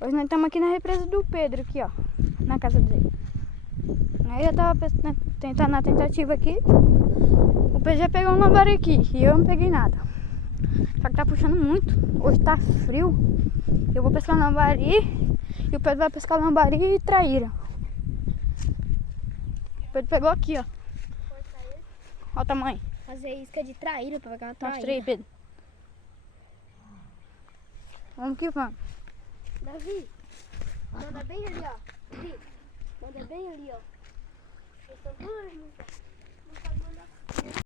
Hoje nós estamos aqui na represa do Pedro, aqui ó, na casa dele. Aí eu tava tentando na tentativa aqui. O Pedro já pegou um lambari aqui e eu não peguei nada. Só que tá puxando muito. Hoje tá frio. Eu vou pescar lambari e o Pedro vai pescar lambari e traíra. O Pedro pegou aqui, ó. Olha o tamanho. Fazer isca de traíra pra pegar uma traíra. Mostra aí, Pedro. Vamos que vamos. Davi, manda bem ali, ó. Davi, manda bem ali, ó. Eu tô doido, não pode mandar.